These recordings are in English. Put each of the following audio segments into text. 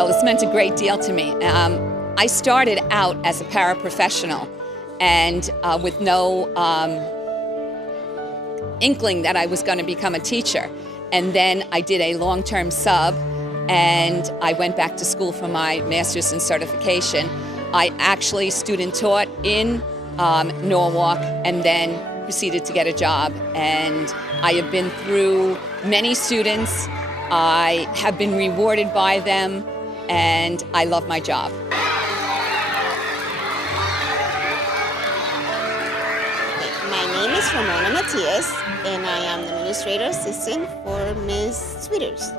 Well, it's meant a great deal to me. I started out as a paraprofessional and with no inkling that I was going to become a teacher. And then I did a long-term sub and I went back to school for my master's in certification. I actually student taught in Norwalk and then proceeded to get a job. And I have been through many students. I have been rewarded by them, and I love my job. My name is Ramona Matias, and I am the administrator assistant for Ms. Sweeters.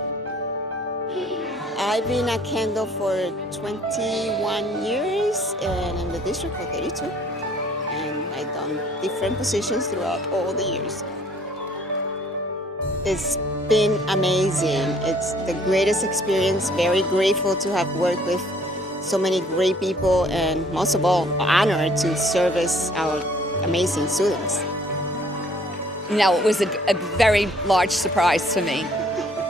I've been at Kendall for 21 years, and in the district for 32. And I've done different positions throughout all the years. It's been amazing. It's the greatest experience. Very grateful to have worked with so many great people, and most of all, honored to service our amazing students. Now, it was a very large surprise for me,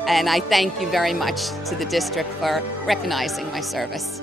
and I thank you very much to the district for recognizing my service.